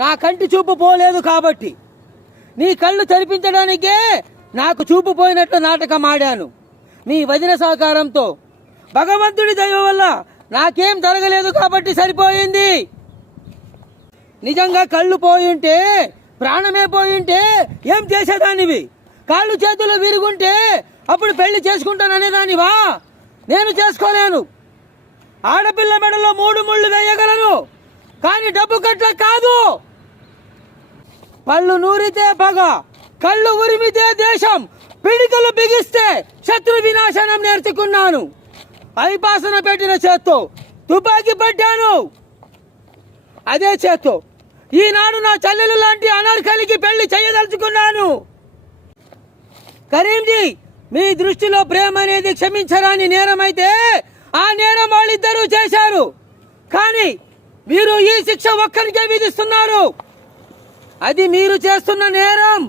నా కంటి చూపు పోలేదు కాబట్టి నీ కళ్ళు తెరిపించడానికే నాకు చూపు పోయినట్లు నాటకం ఆడాను. మీ వదిన సహకారంతో భగవంతుడి దయ వల్ల నాకేం జరగలేదు కాబట్టి సరిపోయింది. నిజంగా కళ్ళు పోయింటే, ప్రాణమే పోయింటే ఏం చేసేదానివి? కాళ్ళు చేతులు విరుగుంటే అప్పుడు పెళ్లి చేసుకుంటాననేదానివా? నేను చేసుకోలేను. ఆడపిల్ల మెడలో 3 ముళ్ళు వేయగలను, కానీ డబ్బు కట్ల కాదు. పళ్ళు నూరితే పగ, కళ్ళు ఉరిమితే దేశం, పిడికలు బిగిస్తే శత్రు వినాశనం నేర్చుకున్నాను. పైపాసన పెట్టిన చేత్తో తుపాకీ పట్టాను. అదే చేత్తో ఈనాడు నా చెల్లెలు లాంటి అనార్కలికి పెళ్లి చేయదలుచుకున్నాను. కరీంజీ, మీ దృష్టిలో ప్రేమ అనేది క్షమించరాని నేరమైతే ఆ నేరం వాళ్ళిద్దరూ చేశారు. కానీ మీరు ఈ శిక్ష ఒక్కరికే విధిస్తున్నారు. అది మీరు చేస్తున్న నేరం.